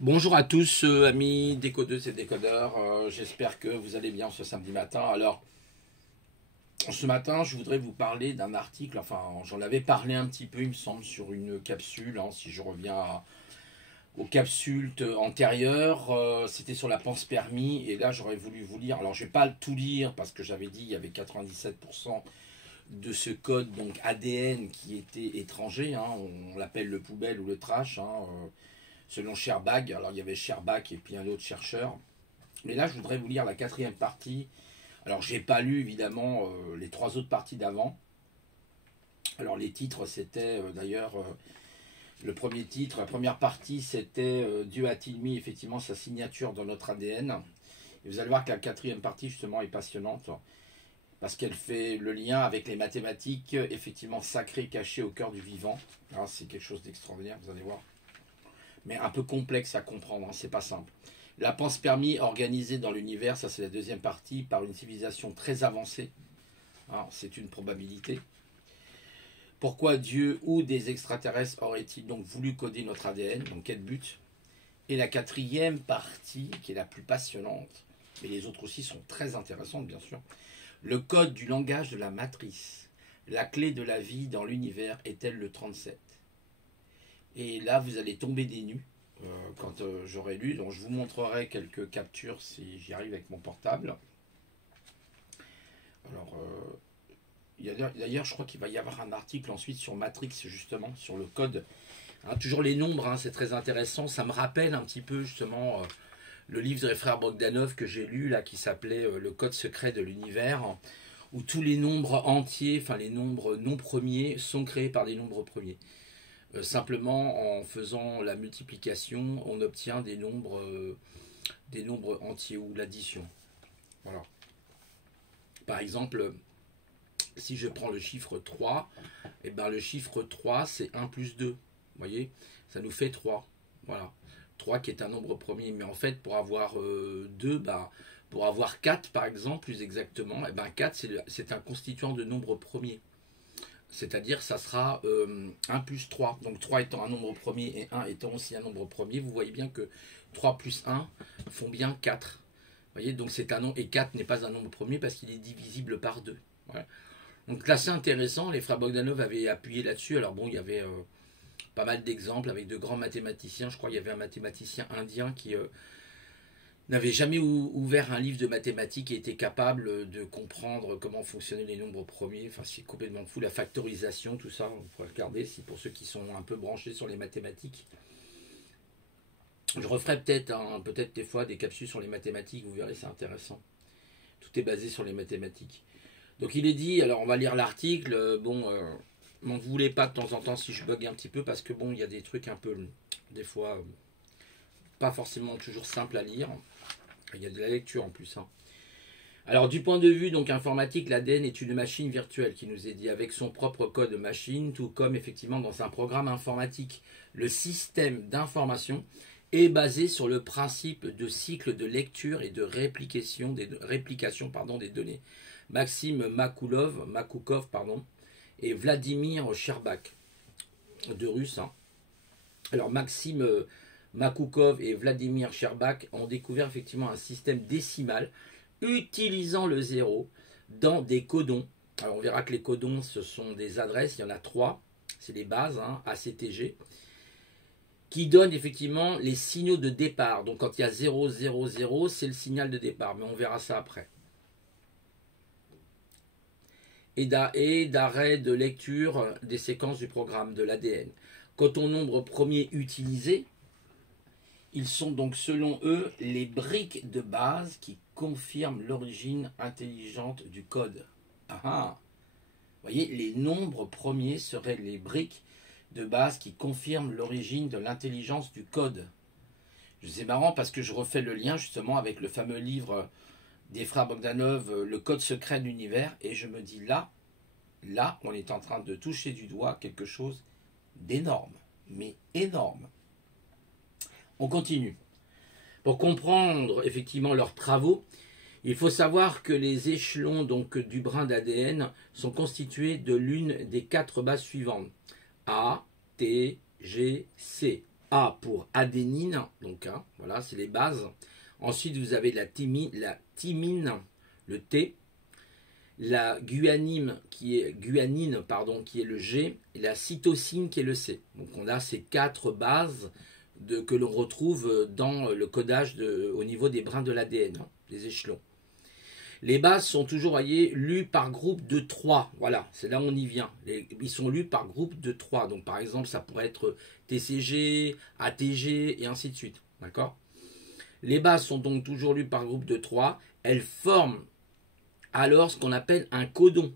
Bonjour à tous, amis décodeuses et décodeurs. J'espère que vous allez bien ce samedi matin. Alors, ce matin, je voudrais vous parler d'un article. Enfin, j'en avais parlé un petit peu, il me semble, sur une capsule. Si je reviens aux capsules antérieures, c'était sur la panspermie. Et là, j'aurais voulu vous lire. Alors, je ne vais pas tout lire parce que j'avais dit qu'il y avait 97% de ce code donc ADN qui était étranger. On l'appelle le poubelle ou le trash. Selon Sherbag. Alors il y avait Sherbag et puis un autre chercheur. Mais là, je voudrais vous lire la quatrième partie. Alors j'ai pas lu évidemment les trois autres parties d'avant. Alors les titres, c'était d'ailleurs le premier titre, la première partie, c'était Dieu a-t-il mis effectivement sa signature dans notre ADN. Et vous allez voir que la quatrième partie justement est passionnante parce qu'elle fait le lien avec les mathématiques effectivement sacrées cachées au cœur du vivant. Alors c'est quelque chose d'extraordinaire, vous allez voir, mais un peu complexe à comprendre, c'est pas simple. La panspermie organisée dans l'univers, ça c'est la deuxième partie, par une civilisation très avancée. C'est une probabilité. Pourquoi Dieu ou des extraterrestres auraient-ils donc voulu coder notre ADN? Donc quel but? Et la quatrième partie, qui est la plus passionnante, mais les autres aussi sont très intéressantes bien sûr. Le code du langage de la matrice. La clé de la vie dans l'univers est-elle le 37? Et là, vous allez tomber des nues quand j'aurai lu. Donc, je vous montrerai quelques captures si j'y arrive avec mon portable. Alors, d'ailleurs, je crois qu'il va y avoir un article ensuite sur Matrix, justement, sur le code. Toujours les nombres, c'est très intéressant. Ça me rappelle un petit peu, justement, le livre des frères Bogdanov que j'ai lu, là, qui s'appelait Le code secret de l'univers, où tous les nombres entiers, enfin les nombres non premiers, sont créés par des nombres premiers. Simplement, en faisant la multiplication, on obtient des nombres entiers ou l'addition. Voilà. Par exemple, si je prends le chiffre 3, et ben le chiffre 3, c'est 1 plus 2. Vous voyez, ça nous fait 3. Voilà. 3 qui est un nombre premier. Mais en fait, pour avoir 2, pour avoir 4, par exemple, plus exactement, et ben 4, c'est un constituant de nombre premier. C'est-à-dire ça sera 1 plus 3. Donc 3 étant un nombre premier et 1 étant aussi un nombre premier, vous voyez bien que 3 plus 1 font bien 4. Vous voyez, donc c'est un nombre, et 4 n'est pas un nombre premier parce qu'il est divisible par 2. Voilà. Donc là c'est intéressant, les frères Bogdanov avaient appuyé là-dessus. Alors bon, il y avait pas mal d'exemples avec de grands mathématiciens. Je crois qu'il y avait un mathématicien indien qui n'avait jamais ouvert un livre de mathématiques et était capable de comprendre comment fonctionnaient les nombres premiers. Enfin, c'est complètement fou. La factorisation, tout ça, on pourrait regarder si pour ceux qui sont un peu branchés sur les mathématiques. Je referai peut-être des fois des capsules sur les mathématiques, vous verrez, c'est intéressant. Tout est basé sur les mathématiques. Donc il est dit, alors on va lire l'article, m'en voulez pas de temps en temps si je bug un petit peu, parce que bon, il y a des trucs un peu, des fois, pas forcément toujours simples à lire. Il y a de la lecture en plus. Alors du point de vue donc informatique, l'ADN est une machine virtuelle qui nous est dit avec son propre code machine, tout comme effectivement dans un programme informatique. Le système d'information est basé sur le principe de cycle de lecture et de réplication des données. Maxime Makoukov et Vladimir Sherbak, deux Russes. Alors Maxime Makoukov et Vladimir Sherbak ont découvert effectivement un système décimal utilisant le zéro dans des codons. Alors on verra que les codons, ce sont des adresses, il y en a 3, c'est les bases, ACTG, qui donnent effectivement les signaux de départ. Donc quand il y a 0, 0, 0, c'est le signal de départ, mais on verra ça après. Et d'arrêt de lecture des séquences du programme de l'ADN. Quant au nombre premier utilisé, ils sont donc selon eux les briques de base qui confirment l'origine intelligente du code. Vous voyez, les nombres premiers seraient les briques de base qui confirment l'origine de l'intelligence du code. C'est marrant parce que je refais le lien justement avec le fameux livre des frères Bogdanov, Le code secret de l'univers, et je me dis là, on est en train de toucher du doigt quelque chose d'énorme, mais énorme. On continue. Pour comprendre effectivement leurs travaux, il faut savoir que les échelons donc, du brin d'ADN sont constitués de l'une des 4 bases suivantes. A, T, G, C. A pour adénine, donc hein, voilà, c'est les bases. Ensuite, vous avez la thymine, le T, la guanine, qui est le G, et la cytosine qui est le C. Donc on a ces 4 bases que l'on retrouve dans le codage au niveau des brins de l'ADN, hein, des échelons. Les bases sont toujours, voyez, lues par groupe de 3. Voilà, c'est là où on y vient. Ils sont lus par groupe de 3. Donc par exemple, ça pourrait être TCG, ATG et ainsi de suite. D'accord ? Les bases sont donc toujours lues par groupe de 3. Elles forment alors ce qu'on appelle un codon.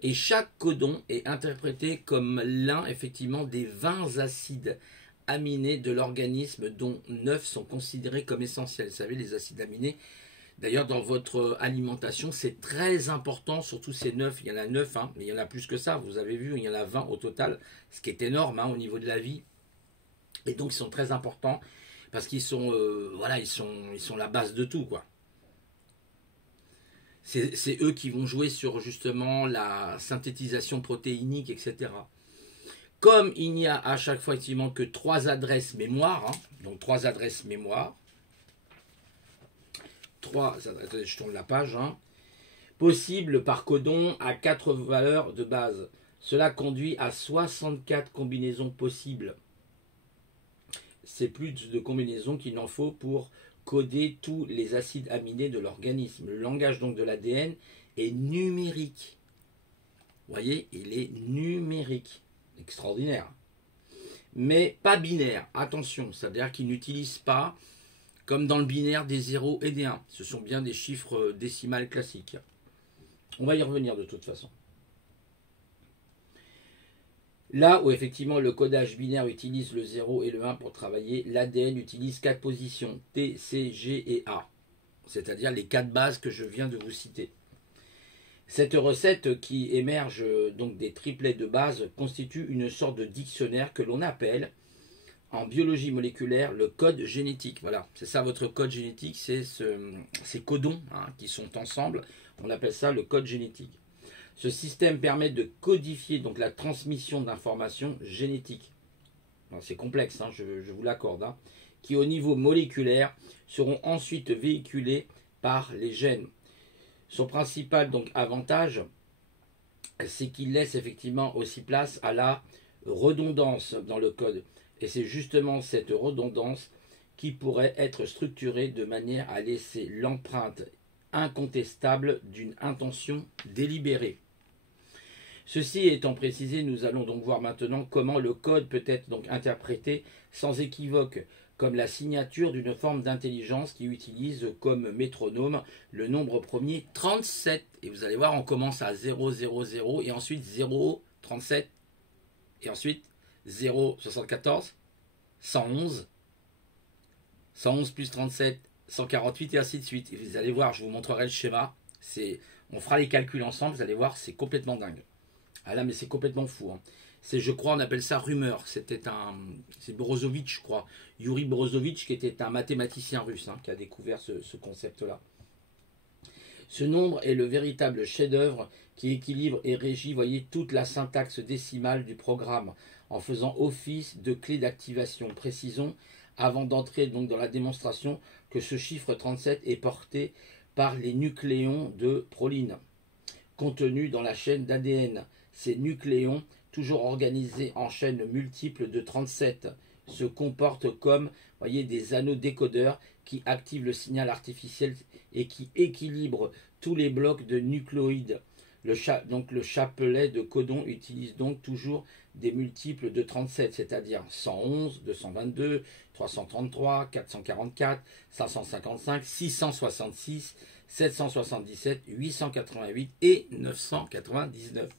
Et chaque codon est interprété comme l'un, effectivement, des 20 acides aminés de l'organisme, dont 9 sont considérés comme essentiels. Vous savez, les acides aminés, d'ailleurs, dans votre alimentation, c'est très important, surtout ces 9. Il y en a 9, hein, mais il y en a plus que ça. Vous avez vu, il y en a 20 au total, ce qui est énorme hein, au niveau de la vie. Et donc, ils sont très importants parce qu'ils sont, voilà, ils sont la base de tout, quoi. C'est eux qui vont jouer sur justement la synthétisation protéinique, etc. Comme il n'y a à chaque fois effectivement que 3 adresses mémoire, hein, donc 3 adresses mémoire, attendez, je tourne la page, hein, possible par codon à 4 valeurs de base. Cela conduit à 64 combinaisons possibles. C'est plus de combinaisons qu'il en faut pour coder tous les acides aminés de l'organisme. Le langage donc de l'ADN est numérique. Vous voyez, il est numérique. Extraordinaire. Mais pas binaire. Attention, c'est-à-dire qu'il n'utilise pas, comme dans le binaire, des 0 et des 1. Ce sont bien des chiffres décimales classiques. On va y revenir de toute façon. Là où effectivement le codage binaire utilise le 0 et le 1 pour travailler, l'ADN utilise 4 positions, T, C, G et A. C'est-à-dire les 4 bases que je viens de vous citer. Cette recette qui émerge donc des triplets de base constitue une sorte de dictionnaire que l'on appelle en biologie moléculaire le code génétique. Voilà, c'est ça votre code génétique, c'est ces codons hein, qui sont ensemble. On appelle ça le code génétique. Ce système permet de codifier donc la transmission d'informations génétiques. C'est complexe, hein, je vous l'accorde, hein, qui au niveau moléculaire seront ensuite véhiculées par les gènes. Son principal donc avantage, c'est qu'il laisse effectivement aussi place à la redondance dans le code. Et c'est justement cette redondance qui pourrait être structurée de manière à laisser l'empreinte incontestable d'une intention délibérée. Ceci étant précisé, nous allons donc voir maintenant comment le code peut être donc interprété sans équivoque, comme la signature d'une forme d'intelligence qui utilise comme métronome le nombre premier 37. Et vous allez voir, on commence à 0, 0, 0, et ensuite 0, 37, et ensuite 0, 74, 111, 111 plus 37, 148, et ainsi de suite. Et vous allez voir, je vous montrerai le schéma. On fera les calculs ensemble, vous allez voir, c'est complètement dingue. Ah là, mais c'est complètement fou. Hein. Je crois, on appelle ça rumeur. C'est Brozovic, je crois. Yuri Brozovic, qui était un mathématicien russe, hein, qui a découvert ce concept-là. Ce nombre est le véritable chef-d'œuvre qui équilibre et régit, voyez, toute la syntaxe décimale du programme, en faisant office de clé d'activation. Précisons, avant d'entrer donc dans la démonstration, que ce chiffre 37 est porté par les nucléons de proline, contenus dans la chaîne d'ADN. Ces nucléons, toujours organisés en chaînes multiples de 37, se comportent comme, voyez, des anneaux décodeurs qui activent le signal artificiel et qui équilibrent tous les blocs de nucléoïdes. Donc le chapelet de codon utilise donc toujours des multiples de 37, c'est-à-dire 111, 222, 333, 444, 555, 666, 777, 888 et 999.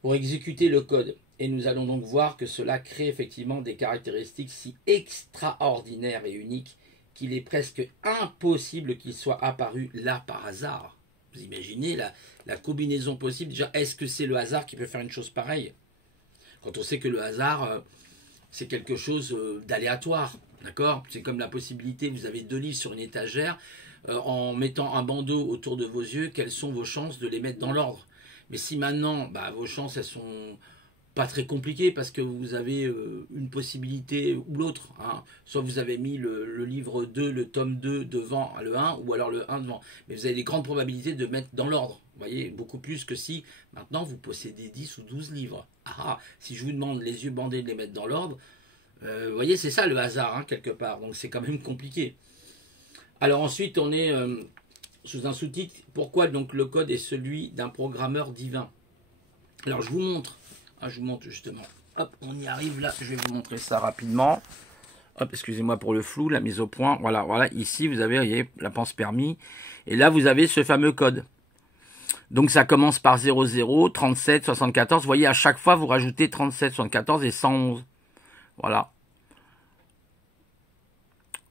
Pour exécuter le code. Et nous allons donc voir que cela crée effectivement des caractéristiques si extraordinaires et uniques qu'il est presque impossible qu'il soit apparu là par hasard. Vous imaginez la combinaison possible. Déjà, est-ce que c'est le hasard qui peut faire une chose pareille? Quand on sait que le hasard, c'est quelque chose d'aléatoire. D'accord? C'est comme la possibilité, vous avez 2 livres sur une étagère, en mettant un bandeau autour de vos yeux, quelles sont vos chances de les mettre dans l'ordre? Mais si maintenant, vos chances, elles sont pas très compliqué parce que vous avez une possibilité ou l'autre. Hein. Soit vous avez mis le livre 2, le tome 2 devant le 1 ou alors le 1 devant. Mais vous avez des grandes probabilités de mettre dans l'ordre. Vous voyez, beaucoup plus que si maintenant vous possédez 10 ou 12 livres. Ah, si je vous demande les yeux bandés de les mettre dans l'ordre, vous voyez, c'est ça le hasard, hein, quelque part. Donc c'est quand même compliqué. Alors ensuite, on est sous un sous-titre. Pourquoi donc le code est celui d'un programmeur divin? Alors je vous montre. Je vous montre justement. Hop, on y arrive là. Je vais vous montrer ça rapidement. Hop, excusez-moi pour le flou, la mise au point. Voilà, voilà. Ici, vous avez, voyez, la pense permis. Et là, vous avez ce fameux code. Donc, ça commence par 00, 37, 74. Vous voyez, à chaque fois, vous rajoutez 37, 74 et 111. Voilà.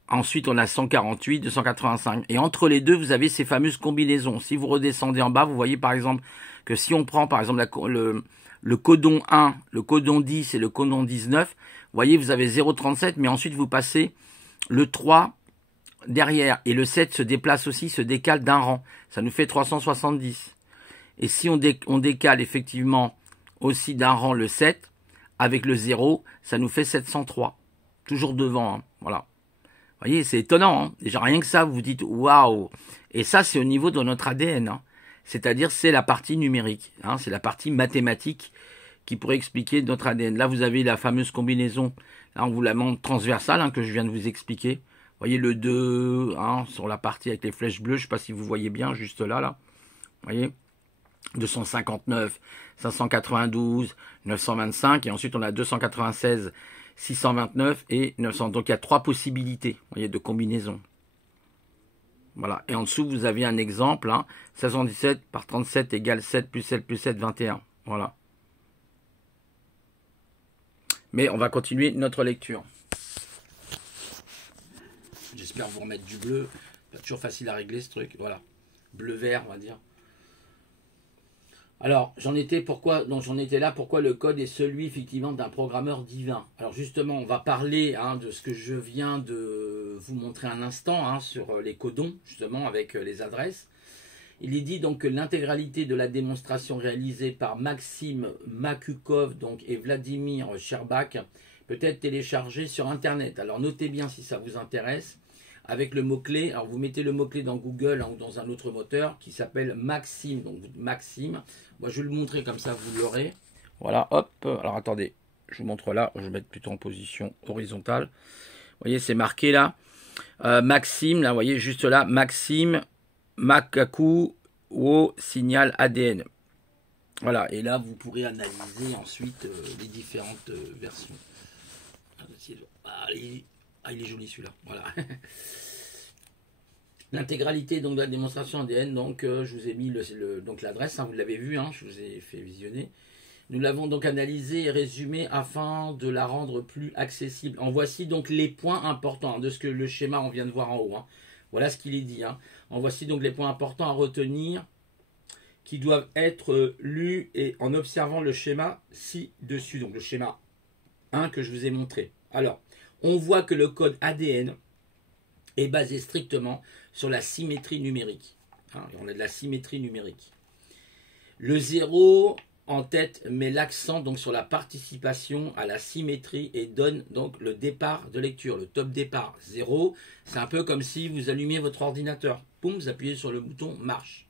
Ensuite, on a 148, 285. Et entre les deux, vous avez ces fameuses combinaisons. Si vous redescendez en bas, vous voyez par exemple que si on prend par exemple le codon 1, le codon 10 et le codon 19, vous voyez, vous avez 0,37, mais ensuite vous passez le 3 derrière. Et le 7 se déplace aussi, se décale d'un rang. Ça nous fait 370. Et si on décale effectivement aussi d'un rang le 7, avec le 0, ça nous fait 703. Toujours devant, hein. Voilà. Vous voyez, c'est étonnant. Hein. Déjà, rien que ça, vous vous dites, waouh. Et ça, c'est au niveau de notre ADN. Hein. C'est-à-dire, c'est la partie numérique. Hein. C'est la partie mathématique qui pourrait expliquer notre ADN. Là, vous avez la fameuse combinaison. Là, on vous la montre transversale, hein, que je viens de vous expliquer. Vous voyez le 2, hein, sur la partie avec les flèches bleues. Je ne sais pas si vous voyez bien, juste là, là. Vous voyez 259, 592, 925. Et ensuite, on a 296, 629 et 900. Donc, il y a 3 possibilités, vous voyez, de combinaison. Voilà. Et en dessous, vous avez un exemple. Hein, 1617 par 37 égale 7 plus 7 plus 7, 21. Voilà. Mais on va continuer notre lecture. J'espère vous remettre du bleu. Pas toujours facile à régler ce truc. Voilà. Bleu-vert, on va dire. Alors, j'en étais là, pourquoi le code est celui, effectivement, d'un programmeur divin. Alors, justement, on va parler de ce que je viens de vous montrer un instant, sur les codons, justement, avec les adresses. Il est dit donc que l'intégralité de la démonstration réalisée par Maxime Makukov et Vladimir Sherbak peut être téléchargée sur Internet. Alors, notez bien si ça vous intéresse. Avec le mot-clé, alors vous mettez le mot-clé dans Google ou dans un autre moteur qui s'appelle Maxime. Donc Maxime, moi je vais le montrer comme ça, vous l'aurez. Voilà, hop, alors attendez, je vous montre là, je vais mettre plutôt en position horizontale. Vous voyez, c'est marqué là, Maxime, là, vous voyez, juste là, Maxime Makaku au signal ADN. Voilà, et là vous pourrez analyser ensuite les différentes versions. Il est joli celui-là, voilà. L'intégralité de la démonstration ADN, je vous ai mis l'adresse, vous l'avez vu, je vous ai fait visionner. Nous l'avons donc analysée et résumée afin de la rendre plus accessible. En voici donc les points importants de ce que le schéma on vient de voir en haut. Voilà ce qu'il est dit. En voici donc les points importants à retenir qui doivent être lus et en observant le schéma ci-dessus. Donc le schéma 1 que je vous ai montré. Alors, on voit que le code ADN est basé strictement sur la symétrie numérique. On a de la symétrie numérique. Le 0 en tête met l'accent sur la participation à la symétrie et donne donc le départ de lecture, le top départ. 0, c'est un peu comme si vous allumiez votre ordinateur. Poum, vous appuyez sur le bouton marche.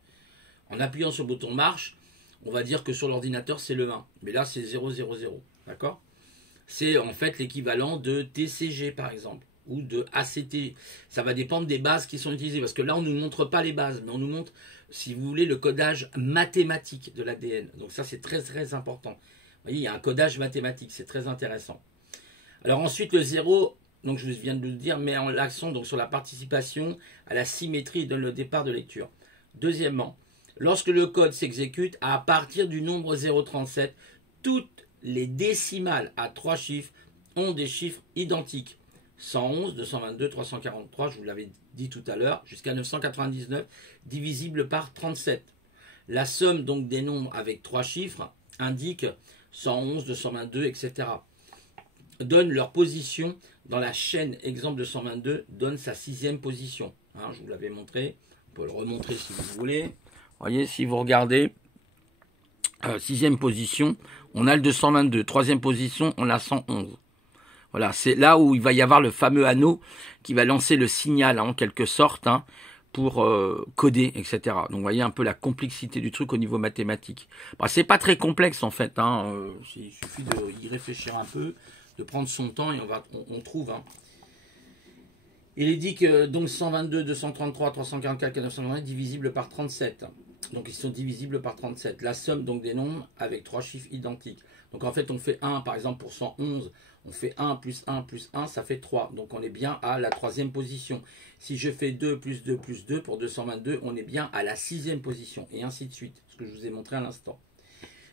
En appuyant sur le bouton marche, on va dire que sur l'ordinateur c'est le 1. Mais là c'est 0, 0, 0. D'accord ? C'est en fait l'équivalent de TCG par exemple, ou de ACT. Ça va dépendre des bases qui sont utilisées, parce que là on ne nous montre pas les bases, mais on nous montre, si vous voulez, le codage mathématique de l'ADN. Donc ça c'est très très important. Vous voyez, il y a un codage mathématique, c'est très intéressant. Alors ensuite le 0, donc je viens de le dire, met l'accent sur la participation à la symétrie et donne le départ de lecture. Deuxièmement, lorsque le code s'exécute, à partir du nombre 037, toutes les décimales à 3 chiffres ont des chiffres identiques. 111, 222, 343, je vous l'avais dit tout à l'heure, jusqu'à 999, divisible par 37. La somme donc des nombres avec 3 chiffres indique 111, 222, etc. Donne leur position dans la chaîne. Exemple de 122 donne sa 6e position. Je vous l'avais montré, on peut le remontrer si vous voulez. Vous voyez, si vous regardez, 6e position, on a le 222. Troisième position, on a 111. Voilà, c'est là où il va y avoir le fameux anneau qui va lancer le signal, hein, en quelque sorte, hein, pour coder, etc. Donc, vous voyez un peu la complexité du truc au niveau mathématique. Bah, c'est pas très complexe, en fait. Hein, il suffit d'y réfléchir un peu, de prendre son temps et on trouve. Hein. Il est dit que donc 122, 233, 344, 490 divisibles par 37. Donc ils sont divisibles par 37. La somme donc des nombres avec trois chiffres identiques. Donc en fait on fait 1 par exemple pour 111. On fait 1 plus 1 plus 1, ça fait 3. Donc on est bien à la troisième position. Si je fais 2 plus 2 plus 2 pour 222, on est bien à la sixième position. Et ainsi de suite. Ce que je vous ai montré à l'instant.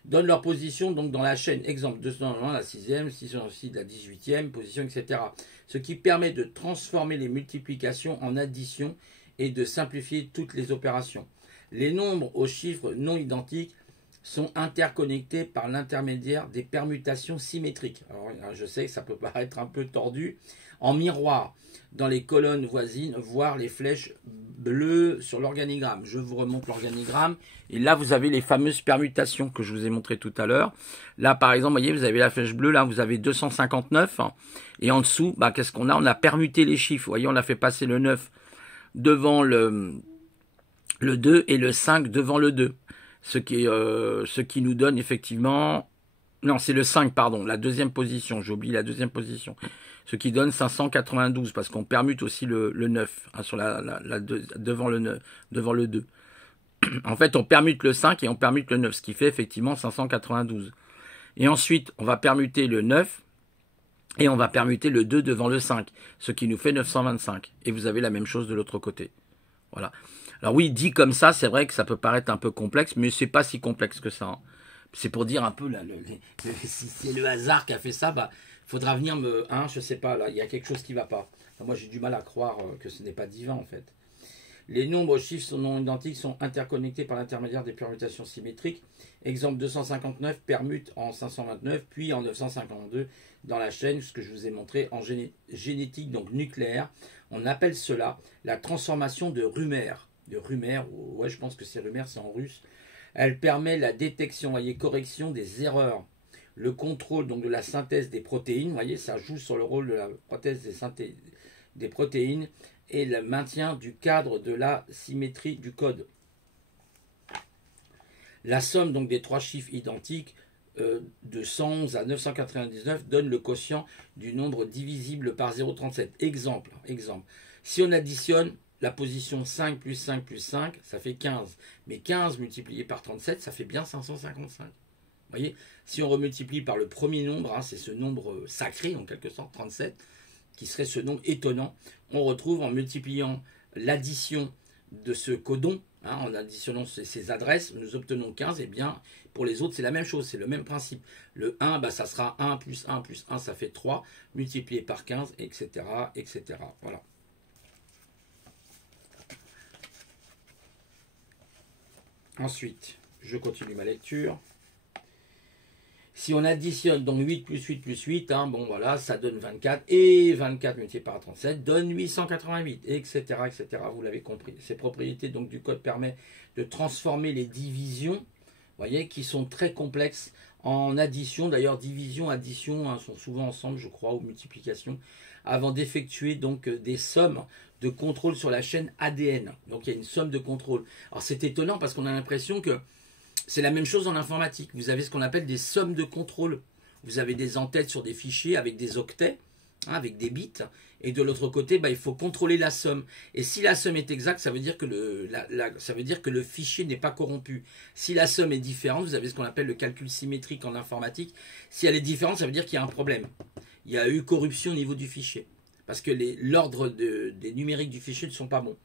Donne leur position donc dans la chaîne. Exemple 291, la sixième, 606, la 18e position, etc. Ce qui permet de transformer les multiplications en addition et de simplifier toutes les opérations. Les nombres aux chiffres non identiques sont interconnectés par l'intermédiaire des permutations symétriques. Alors, je sais que ça peut paraître un peu tordu. En miroir, dans les colonnes voisines, voir les flèches bleues sur l'organigramme. Je vous remonte l'organigramme. Et là, vous avez les fameuses permutations que je vous ai montrées tout à l'heure. Là, par exemple, vous voyez, vous avez la flèche bleue. Là, vous avez 259. Et en dessous, bah, qu'est-ce qu'on a? On a permuté les chiffres. Vous voyez, on a fait passer le 9 devant le 2 et le 5 devant le 2. Ce qui nous donne effectivement... Non, c'est le 5, pardon, la deuxième position. J'ai oublié la deuxième position. Ce qui donne 592, parce qu'on permute aussi le 9, hein, sur devant le 2. En fait, on permute le 5 et on permute le 9, ce qui fait effectivement 592. Et ensuite, on va permuter le 9 et on va permuter le 2 devant le 5, ce qui nous fait 925. Et vous avez la même chose de l'autre côté. Voilà. Alors oui, dit comme ça, c'est vrai que ça peut paraître un peu complexe, mais c'est pas si complexe que ça. Hein. C'est pour dire un peu, là, si c'est le hasard qui a fait ça, bah, faudra venir hein, je sais pas, là, il y a quelque chose qui va pas. Enfin, moi, j'ai du mal à croire que ce n'est pas divin, en fait. Les nombres chiffres non identiques sont interconnectés par l'intermédiaire des permutations symétriques. Exemple 259 permute en 529, puis en 952 dans la chaîne, ce que je vous ai montré en génétique, donc nucléaire. On appelle cela la transformation de Rümer. De Rümer, ouais, je pense que c'est Rümer, c'est en russe. Elle permet la détection, voyez, correction des erreurs. Le contrôle donc de la synthèse des protéines, vous voyez, ça joue sur le rôle de la synthèse des protéines et le maintien du cadre de la symétrie du code. La somme donc des trois chiffres identiques de 111 à 999 donne le quotient du nombre divisible par 0,37. Exemple. Si on additionne la position 5 plus 5 plus 5, ça fait 15. Mais 15 multiplié par 37, ça fait bien 555. Vous voyez, si on remultiplie par le premier nombre, hein, c'est ce nombre sacré, en quelque sorte, 37, qui serait ce nombre étonnant, on retrouve en multipliant l'addition de ce codon, hein, en additionnant ces adresses, nous obtenons 15, et bien pour les autres c'est la même chose, c'est le même principe. Le 1, bah, ça sera 1 plus 1 plus 1, ça fait 3, multiplié par 15, etc. etc. Voilà. Ensuite, je continue ma lecture. Si on additionne donc 8 plus 8 plus 8, hein, bon voilà, ça donne 24. Et 24 multiplié par 37 donne 888, etc. etc. Vous l'avez compris. Ces propriétés donc, du code permettent de transformer les divisions, voyez, qui sont très complexes, en addition. D'ailleurs, division, addition hein, sont souvent ensemble, je crois, ou multiplication, avant d'effectuer donc des sommes de contrôle sur la chaîne ADN. Donc il y a une somme de contrôle. Alors c'est étonnant parce qu'on a l'impression que c'est la même chose en informatique. Vous avez ce qu'on appelle des sommes de contrôle. Vous avez des entêtes sur des fichiers avec des octets, hein, avec des bits. Et de l'autre côté, bah, il faut contrôler la somme. Et si la somme est exacte, ça veut dire que le fichier n'est pas corrompu. Si la somme est différente, vous avez ce qu'on appelle le calcul symétrique en informatique. Si elle est différente, ça veut dire qu'il y a un problème. Il y a eu corruption au niveau du fichier. Parce que l'ordre des numériques du fichier ne sont pas bons.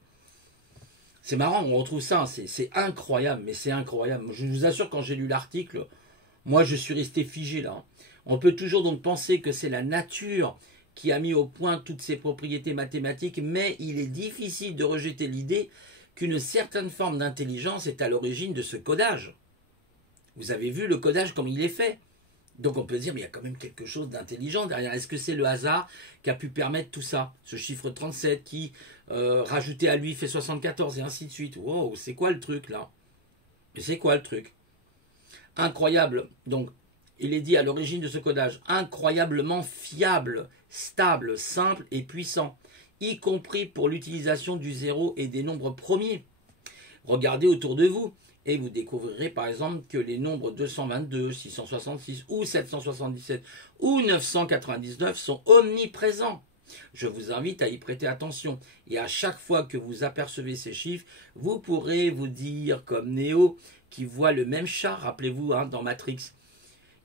C'est marrant, on retrouve ça, c'est incroyable, mais c'est incroyable. Je vous assure, quand j'ai lu l'article, moi je suis resté figé là. On peut toujours donc penser que c'est la nature qui a mis au point toutes ces propriétés mathématiques, mais il est difficile de rejeter l'idée qu'une certaine forme d'intelligence est à l'origine de ce codage. Vous avez vu le codage comme il est fait. Donc on peut dire, mais il y a quand même quelque chose d'intelligent derrière. Est-ce que c'est le hasard qui a pu permettre tout ça? Ce chiffre 37 qui, rajouté à lui, fait 74 et ainsi de suite. Wow, c'est quoi le truc là? Mais c'est quoi le truc? Incroyable. Donc, Il est dit à l'origine de ce codage, incroyablement fiable, stable, simple et puissant, y compris pour l'utilisation du zéro et des nombres premiers. Regardez autour de vous et vous découvrirez par exemple que les nombres 222, 666 ou 777 ou 999 sont omniprésents. Je vous invite à y prêter attention et à chaque fois que vous apercevez ces chiffres, vous pourrez vous dire comme Néo qui voit le même chat, rappelez-vous dans Matrix,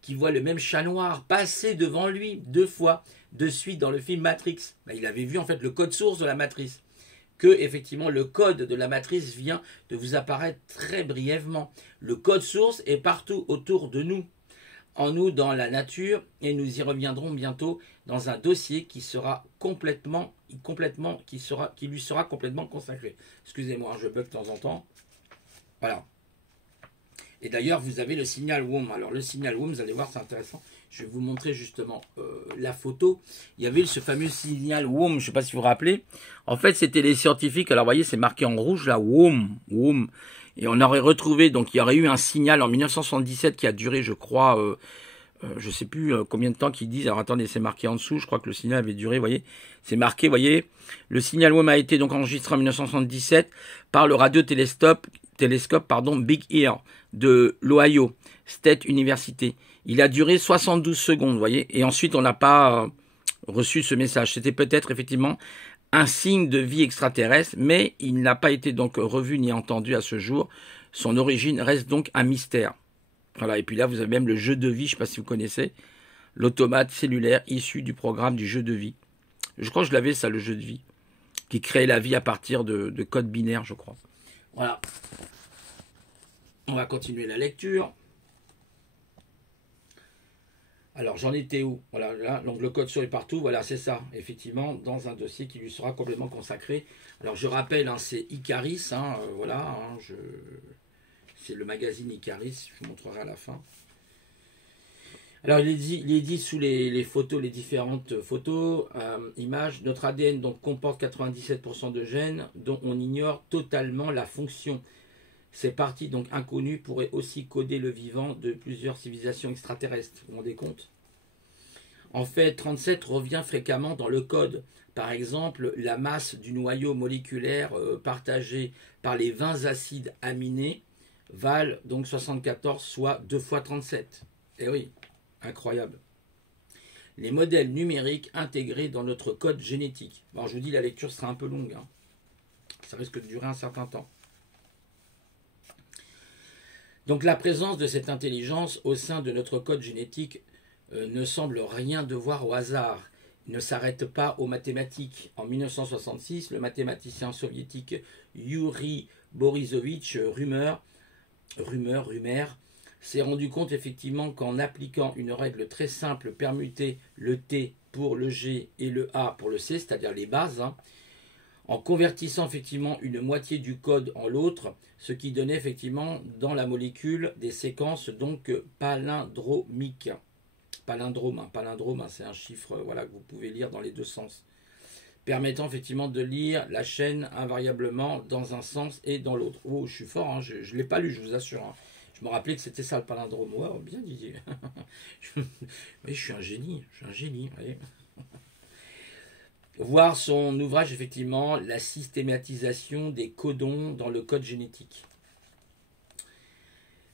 qui voit le même chat noir passer devant lui 2 fois de suite dans le film Matrix. Il avait vu en fait le code source de la matrice. Que effectivement le code de la matrice vient de vous apparaître très brièvement. Le code source est partout autour de nous, en nous, dans la nature, et nous y reviendrons bientôt dans un dossier qui sera qui lui sera complètement consacré. Excusez-moi, je bug de temps en temps. Voilà. Et d'ailleurs, vous avez le signal WOM. Alors, le signal WOM, vous allez voir, c'est intéressant. Je vais vous montrer justement la photo. Il y avait ce fameux signal WOM, je ne sais pas si vous vous rappelez. En fait, c'était les scientifiques. Alors, vous voyez, c'est marqué en rouge, là, WOM, WOM. Et on aurait retrouvé, donc il y aurait eu un signal en 1977 qui a duré, je crois, je ne sais plus combien de temps qu'ils disent. Alors, attendez, c'est marqué en dessous. Je crois que le signal avait duré, vous voyez. C'est marqué, vous voyez. Le signal WOM a été donc enregistré en 1977 par le radiotélescope Big Ear de l'Ohio State University. Il a duré 72 secondes, vous voyez, et ensuite on n'a pas reçu ce message. C'était peut-être effectivement un signe de vie extraterrestre, mais il n'a pas été donc revu ni entendu à ce jour. Son origine reste donc un mystère. Voilà, et puis là vous avez même le jeu de vie, je ne sais pas si vous connaissez, l'automate cellulaire issu du programme du jeu de vie. Je crois que je l'avais ça, le jeu de vie, qui crée la vie à partir de codes binaires, je crois. Voilà. On va continuer la lecture. Alors, j'en étais où? Voilà, là, donc le code source est partout. Voilà, c'est ça, effectivement, dans un dossier qui lui sera complètement consacré. Alors, je rappelle, c'est Icaris, voilà, c'est le magazine Icaris, je vous montrerai à la fin. Alors, il est dit sous les photos, les différentes photos, images, notre ADN donc comporte 97% de gènes dont on ignore totalement la fonction. Ces parties donc inconnues pourraient aussi coder le vivant de plusieurs civilisations extraterrestres. Vous vous rendez compte? En fait, 37 revient fréquemment dans le code. Par exemple, la masse du noyau moléculaire partagé par les 20 acides aminés valent donc 74, soit 2 fois 37. Eh oui, incroyable. Les modèles numériques intégrés dans notre code génétique. Bon, je vous dis, la lecture sera un peu longue. Ça risque de durer un certain temps. Donc la présence de cette intelligence au sein de notre code génétique ne semble rien devoir au hasard, ne s'arrête pas aux mathématiques. En 1966, le mathématicien soviétique Yuri Borisovitch Rumer s'est rendu compte effectivement qu'en appliquant une règle très simple, permuter le T pour le G et le A pour le C, c'est-à-dire les bases, en convertissant effectivement une moitié du code en l'autre, ce qui donnait effectivement dans la molécule des séquences donc palindromiques. Palindrome, c'est un chiffre voilà, que vous pouvez lire dans les deux sens, permettant effectivement de lire la chaîne invariablement dans un sens et dans l'autre. Oh, je suis fort, je ne l'ai pas lu, je vous assure. Je me rappelais que c'était ça le palindrome. Wow, bien dit. Mais je suis un génie, voyez. Voir son ouvrage, effectivement, la systématisation des codons dans le code génétique.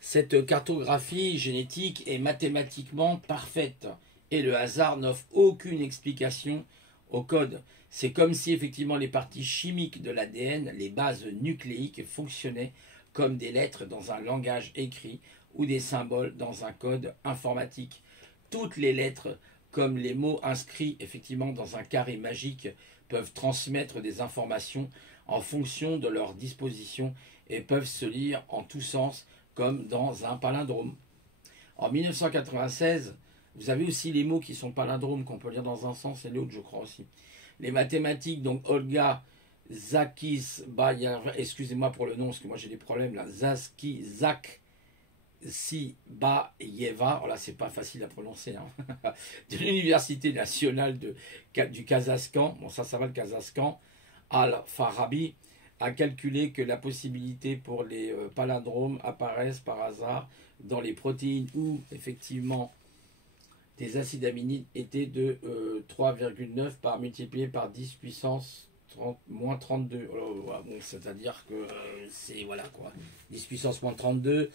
Cette cartographie génétique est mathématiquement parfaite et le hasard n'offre aucune explication au code. C'est comme si effectivement les parties chimiques de l'ADN, les bases nucléiques, fonctionnaient comme des lettres dans un langage écrit ou des symboles dans un code informatique. Toutes les lettres comme les mots inscrits effectivement dans un carré magique, peuvent transmettre des informations en fonction de leur disposition et peuvent se lire en tous sens comme dans un palindrome. En 1996, vous avez aussi les mots qui sont palindromes qu'on peut lire dans un sens et l'autre, je crois aussi. Les mathématiques, donc Olga Zakisbayeva, excusez-moi pour le nom parce que moi j'ai des problèmes là, Sibayeva, oh là c'est pas facile à prononcer, de l'Université nationale du Kazakhstan, bon ça va le Kazakhstan, Al-Farabi, a calculé que la possibilité pour les palindromes apparaissent par hasard dans les protéines où effectivement tes acides aminides étaient de 3,9 par multiplié par 10 puissance 30, moins 32. Oh, voilà, bon, c'est-à-dire que c'est voilà quoi. 10 puissance moins 32,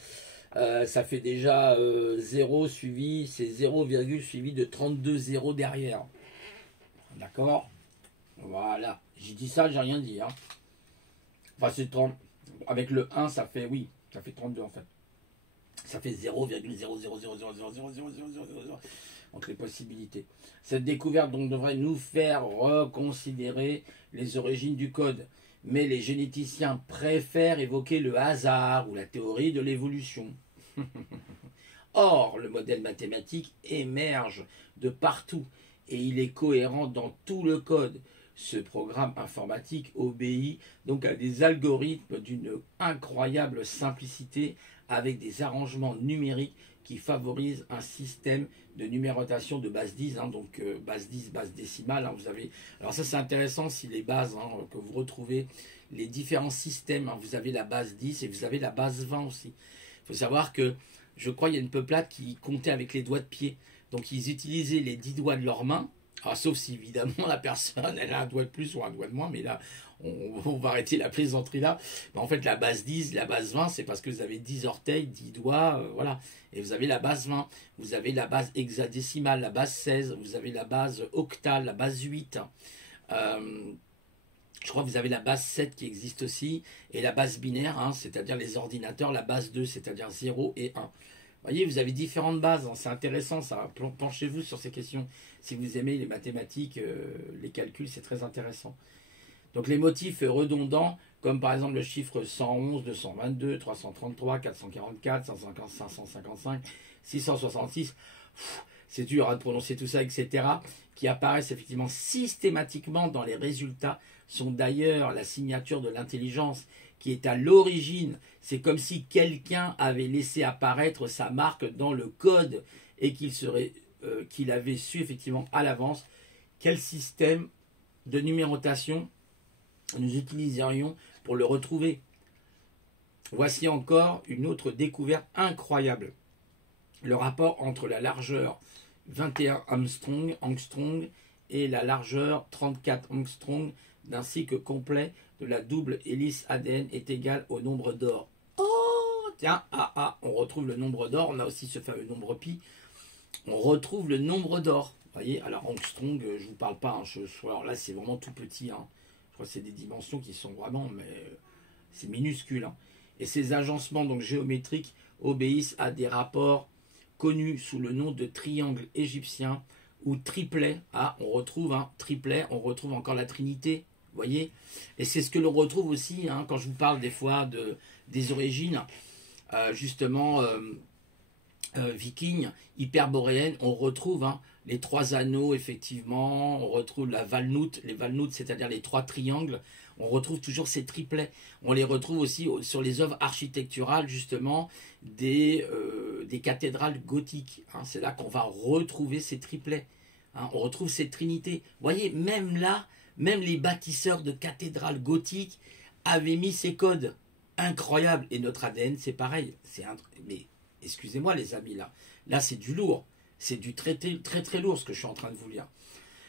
ça fait déjà 0 suivi, c'est 0, suivi de 32 zéros derrière. D'accord? Voilà. J'ai dit ça, j'ai rien dit. Hein. Enfin, c'est 30. Avec le 1, ça fait, oui, ça fait 32 en fait. Ça fait 0,000000000 entre les possibilités. Cette découverte donc devrait nous faire reconsidérer les origines du code. Mais les généticiens préfèrent évoquer le hasard ou la théorie de l'évolution. Or, le modèle mathématique émerge de partout et il est cohérent dans tout le code. Ce programme informatique obéit donc à des algorithmes d'une incroyable simplicité avec des arrangements numériques qui favorisent un système de numérotation de base 10, hein, donc base 10, base décimale. Hein, vous avez... Alors ça c'est intéressant si les bases que vous retrouvez, les différents systèmes, hein, vous avez la base 10 et vous avez la base 20 aussi. Il faut savoir que je crois qu'il y a une peuplade qui comptait avec les doigts de pied. Donc ils utilisaient les 10 doigts de leurs mains. Alors, sauf si évidemment la personne elle a un doigt de plus ou un doigt de moins, mais là on va arrêter la plaisanterie là. Mais en fait la base 10, la base 20, c'est parce que vous avez 10 orteils, 10 doigts, voilà. Et vous avez la base 20, vous avez la base hexadécimale, la base 16, vous avez la base octale, la base 8. Je crois que vous avez la base 7 qui existe aussi, et la base binaire, hein, c'est-à-dire les ordinateurs, la base 2, c'est-à-dire 0 et 1. Vous voyez, vous avez différentes bases, hein. C'est intéressant ça, penchez-vous sur ces questions. Si vous aimez les mathématiques, les calculs, c'est très intéressant. Donc les motifs redondants, comme par exemple le chiffre 111, 222, 333, 444, 550, 555, 666, c'est dur de prononcer tout ça, etc., qui apparaissent effectivement systématiquement dans les résultats, sont d'ailleurs la signature de l'intelligence qui est à l'origine. C'est comme si quelqu'un avait laissé apparaître sa marque dans le code et qu'il avait su effectivement à l'avance quel système de numérotation nous utiliserions pour le retrouver. Voici encore une autre découverte incroyable. Le rapport entre la largeur 21 angstrom et la largeur 34 angstrom d'un cycle complet de la double hélice ADN est égal au nombre d'or. Oh, tiens, on retrouve le nombre d'or. On a aussi ce fameux nombre pi. On retrouve le nombre d'or. Vous voyez, alors angstrom, je ne vous parle pas. Hein, alors là, c'est vraiment tout petit. Hein. Je crois que c'est des dimensions qui sont vraiment, mais c'est minuscule. Hein. Et ces agencements donc géométriques obéissent à des rapports connus sous le nom de triangle égyptien ou triplet. Ah, on retrouve un triplet, on retrouve encore la Trinité. Vous voyez, et c'est ce que l'on retrouve aussi hein, quand je vous parle des fois des origines justement vikings, hyperboréennes. On retrouve hein, les trois anneaux effectivement, on retrouve la valnout, les valnout, c'est-à-dire les trois triangles. On retrouve toujours ces triplets. On les retrouve aussi sur les œuvres architecturales justement des cathédrales gothiques. Hein. C'est là qu'on va retrouver ces triplets. Hein. On retrouve ces trinités. Vous voyez, même là. Même les bâtisseurs de cathédrales gothiques avaient mis ces codes. Incroyable. Et notre ADN, c'est pareil. Mais excusez-moi les amis, là c'est du lourd. C'est du très très lourd ce que je suis en train de vous lire.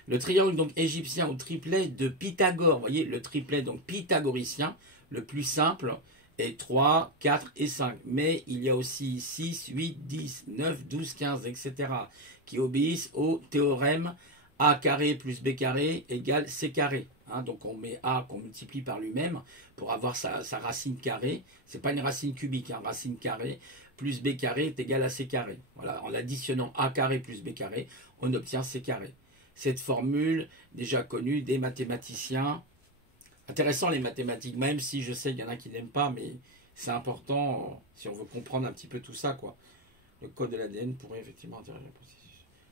Le triangle donc égyptien au triplet de Pythagore. Vous voyez, le triplet donc pythagoricien, le plus simple, est 3, 4 et 5. Mais il y a aussi 6, 8, 10, 9, 12, 15, etc. qui obéissent au théorème A carré plus B carré égale C carré. Hein, donc on met A qu'on multiplie par lui-même pour avoir sa racine carrée. Ce n'est pas une racine cubique, hein, racine carrée plus B carré est égal à C carré. Voilà, en additionnant A carré plus B carré, on obtient C carré. Cette formule déjà connue des mathématiciens. Intéressant les mathématiques, même si je sais qu'il y en a qui n'aiment pas, mais c'est important si on veut comprendre un petit peu tout ça, quoi. Le code de l'ADN pourrait effectivement intéresser le processus.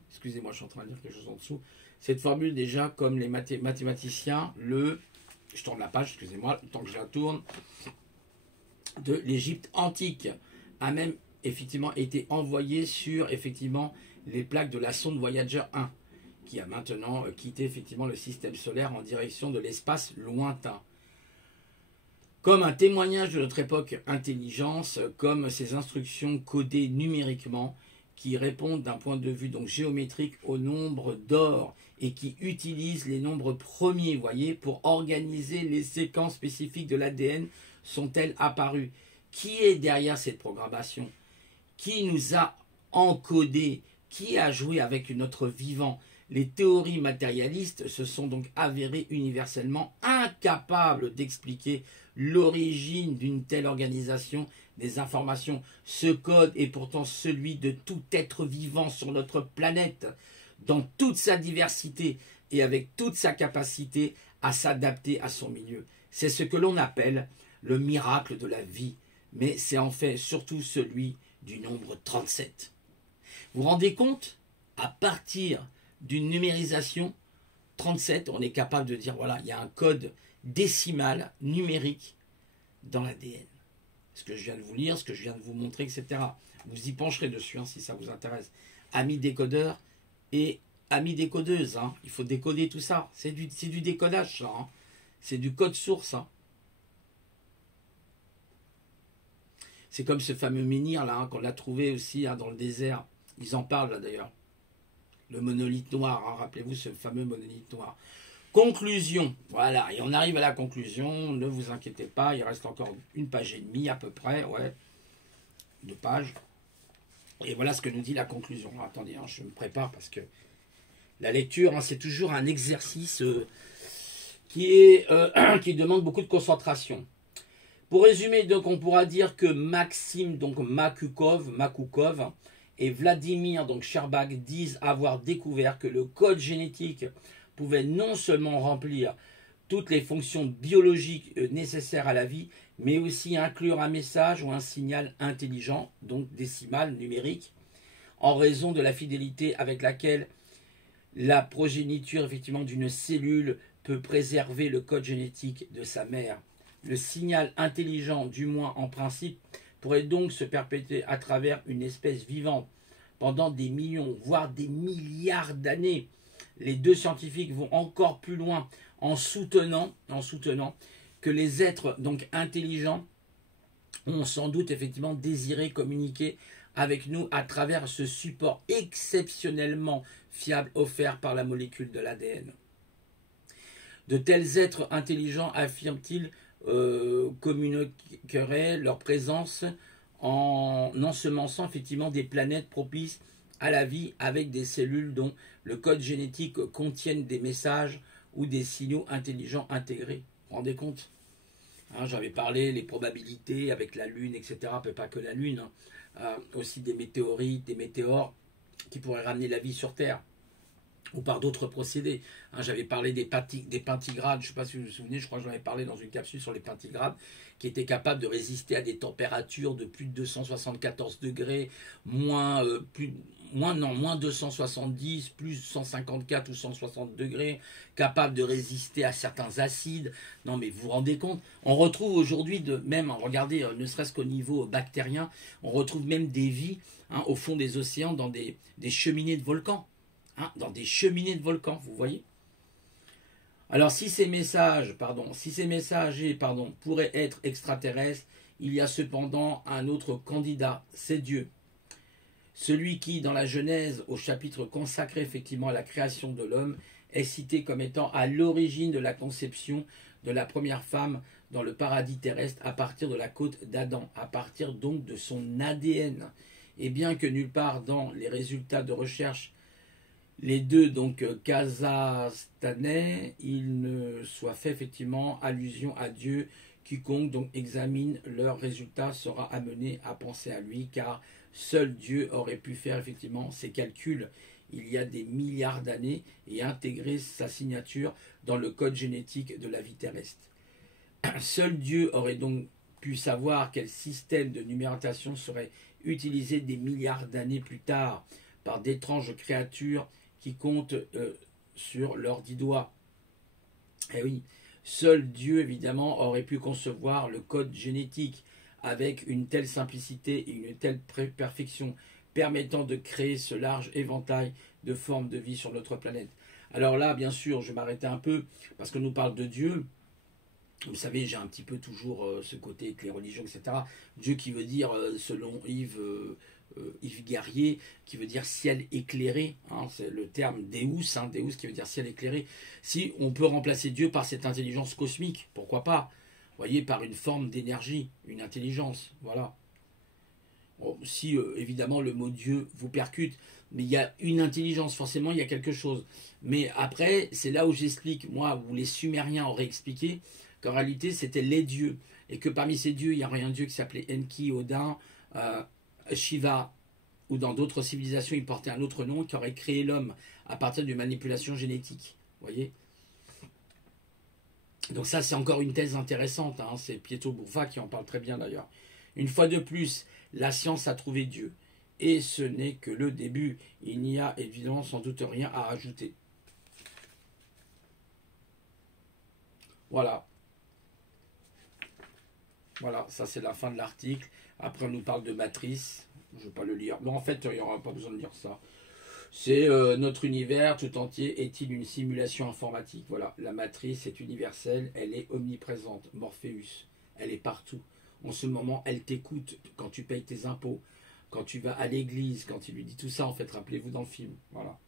Excusez-moi, je suis en train de lire quelque chose en dessous. Cette formule, déjà, comme les mathématiciens, je tourne la page, excusez-moi, le temps que je la tourne, de l'Égypte antique, a même effectivement été envoyée sur effectivement les plaques de la sonde Voyager 1, qui a maintenant quitté effectivement le système solaire en direction de l'espace lointain. Comme un témoignage de notre époque intelligence, comme ces instructions codées numériquement, qui répondent d'un point de vue donc géométrique au nombre d'or et qui utilisent les nombres premiers, vous voyez, pour organiser les séquences spécifiques de l'ADN sont-elles apparues? Qui est derrière cette programmation? Qui nous a encodé? Qui a joué avec notre vivant? Les théories matérialistes se sont donc avérées universellement incapables d'expliquer l'origine d'une telle organisation des informations. Ce code est pourtant celui de tout être vivant sur notre planète, dans toute sa diversité et avec toute sa capacité à s'adapter à son milieu. C'est ce que l'on appelle le miracle de la vie, mais c'est en fait surtout celui du nombre 37. Vous vous rendez compte? À partir d'une numérisation 37, on est capable de dire, voilà, il y a un code décimal numérique dans l'ADN. Ce que je viens de vous lire, ce que je viens de vous montrer, etc. Vous y pencherez dessus hein, si ça vous intéresse. Amis décodeurs et amis décodeuses, hein. Il faut décoder tout ça. C'est du décodage, ça. Hein. C'est du code source. Hein. C'est comme ce fameux menhir là, hein, qu'on a trouvé aussi hein, dans le désert. Ils en parlent là d'ailleurs. Le monolithe noir, hein, rappelez-vous ce fameux monolithe noir. Conclusion, voilà, et on arrive à la conclusion, ne vous inquiétez pas, il reste encore une page et demie à peu près, ouais, 2 pages. Et voilà ce que nous dit la conclusion. Alors, attendez, hein, je me prépare parce que la lecture, hein, c'est toujours un exercice qui demande beaucoup de concentration. Pour résumer, donc, on pourra dire que Maxime, donc Makoukov, et Vladimir, donc Sherbak, disent avoir découvert que le code génétique pouvait non seulement remplir toutes les fonctions biologiques nécessaires à la vie, mais aussi inclure un message ou un signal intelligent, donc décimal, numérique, en raison de la fidélité avec laquelle la progéniture effectivement d'une cellule peut préserver le code génétique de sa mère. Le signal intelligent, du moins en principe, pourrait donc se perpétuer à travers une espèce vivante pendant des millions, voire des milliards d'années. Les deux scientifiques vont encore plus loin en soutenant que les êtres donc intelligents ont sans doute effectivement désiré communiquer avec nous à travers ce support exceptionnellement fiable offert par la molécule de l'ADN. De tels êtres intelligents, affirment-ils, communiqueraient leur présence en ensemençant effectivement des planètes propices à la vie avec des cellules dont le code génétique contienne des messages ou des signaux intelligents intégrés. Vous vous rendez compte hein, j'avais parlé les probabilités avec la Lune, etc. Pas que la Lune, hein, aussi des météorites, des météores qui pourraient ramener la vie sur Terre. Ou par d'autres procédés. Hein, j'avais parlé des pentigrades, je ne sais pas si vous vous souvenez, je crois que j'en avais parlé dans une capsule sur les pentigrades, qui étaient capables de résister à des températures de plus de 274 degrés, moins 270, plus 154 ou 160 degrés, capables de résister à certains acides. Non mais vous vous rendez compte, on retrouve aujourd'hui, même, regardez, ne serait-ce qu'au niveau bactérien, on retrouve même des vies hein, au fond des océans dans des cheminées de volcans. Dans des cheminées de volcans, vous voyez. Alors, si ces messagers, pourraient être extraterrestres, il y a cependant un autre candidat, c'est Dieu. Celui qui, dans la Genèse, au chapitre consacré effectivement à la création de l'homme, est cité comme étant à l'origine de la conception de la première femme dans le paradis terrestre à partir de la côte d'Adam, à partir donc de son ADN. Et bien que nulle part dans les résultats de recherche les deux, donc kazakhstanais, il ne soit fait effectivement allusion à Dieu. Quiconque donc examine leurs résultats sera amené à penser à lui, car seul Dieu aurait pu faire effectivement ces calculs il y a des milliards d'années et intégrer sa signature dans le code génétique de la vie terrestre. Seul Dieu aurait donc pu savoir quel système de numérotation serait utilisé des milliards d'années plus tard par d'étranges créatures qui comptent sur leurs 10 doigts. Et oui, seul Dieu, évidemment, aurait pu concevoir le code génétique avec une telle simplicité et une telle perfection, permettant de créer ce large éventail de formes de vie sur notre planète. Alors là, bien sûr, je vais m'arrêter un peu, parce qu'on nous parle de Dieu. Vous savez, j'ai un petit peu toujours ce côté avec les religions, etc. Dieu qui veut dire, selon Yves Yves Guerrier, qui veut dire ciel éclairé, hein, c'est le terme Deus, hein, Deus qui veut dire ciel éclairé. Si on peut remplacer Dieu par cette intelligence cosmique, pourquoi pas? Vous voyez, par une forme d'énergie, une intelligence, voilà. Bon, si évidemment le mot Dieu vous percute, mais il y a une intelligence, forcément il y a quelque chose. Mais après, c'est là où j'explique, moi, où les Sumériens auraient expliqué qu'en réalité c'était les dieux, et que parmi ces dieux, il y aurait un dieu qui s'appelait Enki, Odin, Shiva, ou dans d'autres civilisations, il portait un autre nom, qui aurait créé l'homme à partir d'une manipulation génétique. Vous voyez? Donc ça, c'est encore une thèse intéressante, hein. C'est Pietro Buffa qui en parle très bien d'ailleurs. Une fois de plus, la science a trouvé Dieu. Et ce n'est que le début. Il n'y a évidemment sans doute rien à rajouter. Voilà. Voilà, ça c'est la fin de l'article. Après, on nous parle de matrice. Je ne vais pas le lire. Non, en fait, il n'y aura pas besoin de lire ça. C'est notre univers tout entier est-il une simulation informatique? Voilà, la matrice est universelle, elle est omniprésente. Morpheus, elle est partout. En ce moment, elle t'écoute quand tu payes tes impôts, quand tu vas à l'église, quand il lui dit tout ça, en fait, rappelez-vous dans le film. Voilà.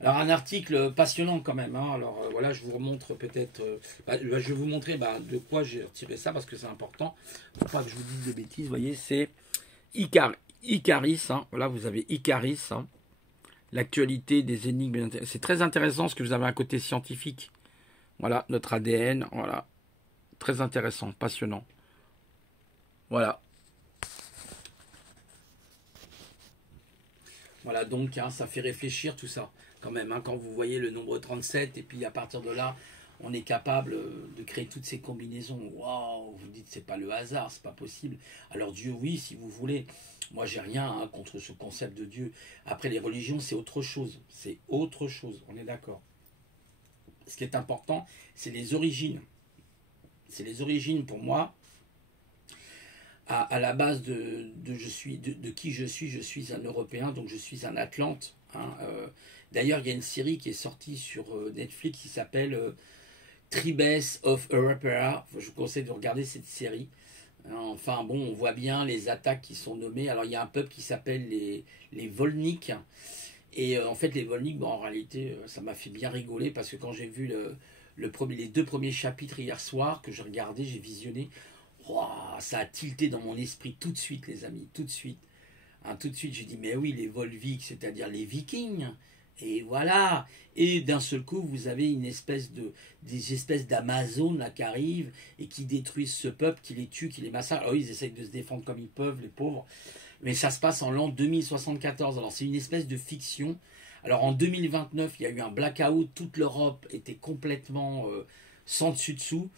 Alors, un article passionnant quand même, hein. Alors, voilà, je vous remontre peut-être... je vais vous montrer de quoi j'ai retiré ça, parce que c'est important. Il ne faut pas que je vous dise de bêtises. Vous voyez, c'est Icaris. Hein. Voilà, vous avez Icaris. Hein. L'actualité des énigmes. C'est très intéressant parce que vous avez un côté scientifique. Voilà, notre ADN. Voilà. Très intéressant, passionnant. Voilà. Voilà, donc, hein, ça fait réfléchir tout ça, quand même. Hein, quand vous voyez le nombre 37, et puis à partir de là, on est capable de créer toutes ces combinaisons. Waouh, vous dites, c'est pas le hasard, c'est pas possible. Alors Dieu, oui, si vous voulez. Moi, j'ai rien hein, contre ce concept de Dieu. Après, les religions, c'est autre chose. C'est autre chose, on est d'accord. Ce qui est important, c'est les origines. C'est les origines, pour moi, à la base de qui je suis un Européen, donc je suis un Atlante. Hein, d'ailleurs, il y a une série qui est sortie sur Netflix qui s'appelle Tribes of Europa. Je vous conseille de regarder cette série. Enfin bon, on voit bien les attaques qui sont nommées. Alors il y a un peuple qui s'appelle les Volniks. Et en fait les Volniks, bon, en réalité, ça m'a fait bien rigoler parce que quand j'ai vu les 2 premiers chapitres hier soir, que j'ai regardé, j'ai visionné, wow, ça a tilté dans mon esprit tout de suite les amis, tout de suite. Hein, tout de suite j'ai dit mais oui, les Volviks, c'est-à-dire les Vikings. Et voilà, et d'un seul coup, vous avez des espèces d'Amazones là qui arrivent et qui détruisent ce peuple, qui les tuent, qui les massacrent. Alors ils essayent de se défendre comme ils peuvent, les pauvres. Mais ça se passe en l'an 2074. Alors c'est une espèce de fiction. Alors en 2029, il y a eu un blackout, toute l'Europe était complètement sans dessus-dessous.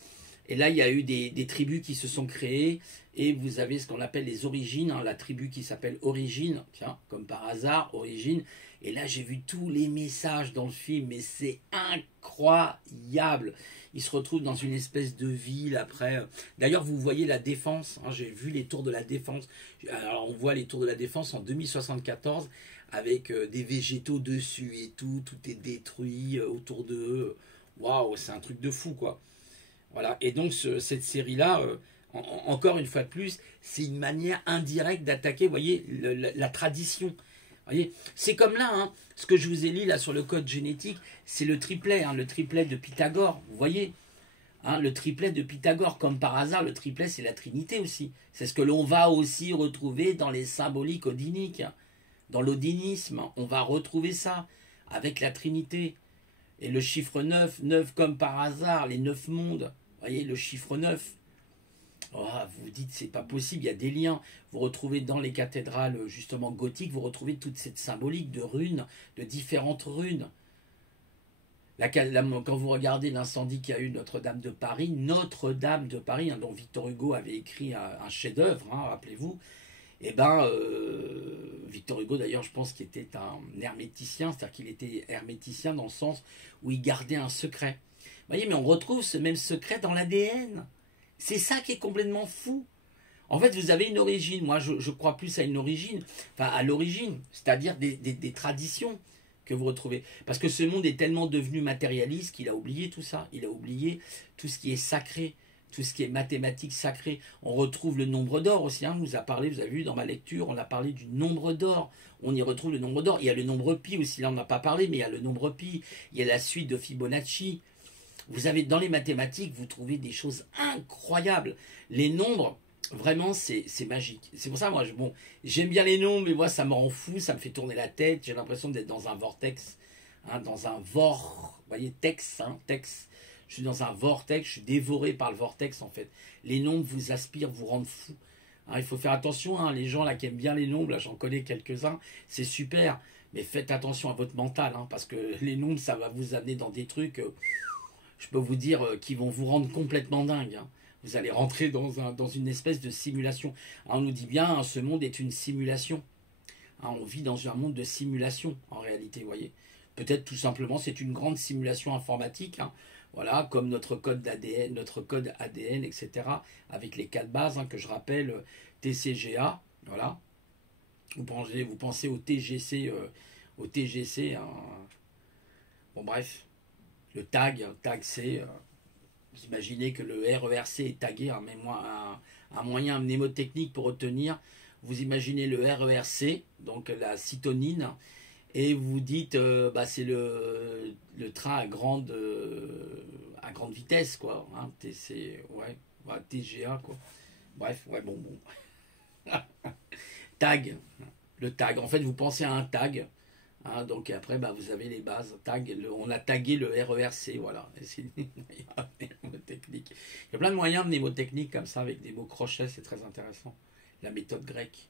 Et là, il y a eu des tribus qui se sont créées. Et vous avez ce qu'on appelle les origines, hein, la tribu qui s'appelle Origine, tiens, comme par hasard, Origine. Et là, j'ai vu tous les messages dans le film, mais c'est incroyable. Ils se retrouvent dans une espèce de ville après. D'ailleurs, vous voyez la Défense, hein, j'ai vu les tours de la Défense. Alors, on voit les tours de la Défense en 2074 avec des végétaux dessus et tout est détruit autour d'eux. Waouh, c'est un truc de fou, quoi. Voilà. Et donc, cette série-là, encore une fois de plus, c'est une manière indirecte d'attaquer, vous voyez, la tradition. Voyez, c'est comme là, hein, ce que je vous ai lu là sur le code génétique, c'est le triplet de Pythagore, vous voyez, hein, le triplet de Pythagore, comme par hasard, le triplet c'est la Trinité aussi, c'est ce que l'on va aussi retrouver dans les symboliques odiniques, dans l'odinisme, on va retrouver ça, avec la Trinité, et le chiffre 9, 9 comme par hasard, les 9 mondes, vous voyez, le chiffre 9, oh, vous vous dites, c'est pas possible, il y a des liens. Vous retrouvez dans les cathédrales, justement, gothiques, vous retrouvez toute cette symbolique de runes, de différentes runes. Quand vous regardez l'incendie qu'il y a eu Notre-Dame de Paris, hein, dont Victor Hugo avait écrit un chef-d'œuvre, hein, rappelez-vous, et Victor Hugo, d'ailleurs, je pense qu'il était un herméticien, c'est-à-dire qu'il était herméticien dans le sens où il gardait un secret. Vous voyez, mais on retrouve ce même secret dans l'ADN. C'est ça qui est complètement fou. En fait, vous avez une origine. Moi, je crois plus à une origine, enfin à l'origine, c'est-à-dire des traditions que vous retrouvez. Parce que ce monde est tellement devenu matérialiste qu'il a oublié tout ça. Il a oublié tout ce qui est sacré. tout ce qui est mathématiques sacrées. On retrouve le nombre d'or aussi, hein. On nous a parlé, vous avez vu dans ma lecture, on a parlé du nombre d'or. On y retrouve le nombre d'or. Il y a le nombre pi aussi, là on n'a pas parlé, mais il y a le nombre pi. Il y a la suite de Fibonacci. Vous avez dans les mathématiques, vous trouvez des choses incroyables. Les nombres, vraiment, c'est magique. C'est pour ça, moi, bon, j'aime bien les nombres, mais moi, ça me rend fou, ça me fait tourner la tête. J'ai l'impression d'être dans un vortex, hein, dans un vous voyez, tex, hein, tex. Je suis dans un vortex, je suis dévoré par le vortex, en fait. Les nombres vous aspirent, vous rendent fou. Hein, il faut faire attention, hein, les gens là qui aiment bien les nombres, là, j'en connais quelques-uns, c'est super. Mais faites attention à votre mental, hein, parce que les nombres, ça va vous amener dans des trucs... je peux vous dire, qui vont vous rendre complètement dingue. Hein. Vous allez rentrer dans une espèce de simulation. Hein, on nous dit bien, hein, ce monde est une simulation. Hein, on vit dans un monde de simulation, en réalité, vous voyez. Peut-être tout simplement, c'est une grande simulation informatique. Hein. Voilà, comme notre code d'ADN, notre code ADN, etc. Avec les 4 bases, hein, que je rappelle, TCGA. Voilà. Vous pensez au TGC, hein. Bon, bref. Le tag c'est, vous imaginez que le RERC est tagué, hein, un moyen mnémotechnique pour obtenir, vous imaginez le RERC, donc la cytonine, et vous dites, c'est le train à grande vitesse, quoi, hein, TGA, quoi. Bref, ouais, bon. Tag, le tag, en fait, vous pensez à un tag. Hein, donc après, vous avez les bases. On a tagué le RERC, voilà. C'est mnémotechnique. Il y a plein de moyens mnémotechniques comme ça, avec des mots crochets, c'est très intéressant. La méthode grecque.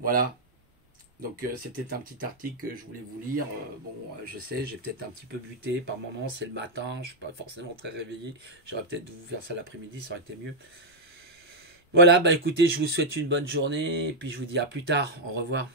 Voilà. Donc c'était un petit article que je voulais vous lire. Je sais, j'ai peut-être un petit peu buté par moment, c'est le matin, je ne suis pas forcément très réveillé. J'aurais peut-être dû vous faire ça l'après-midi, ça aurait été mieux. Voilà, écoutez, je vous souhaite une bonne journée, et puis je vous dis à plus tard. Au revoir.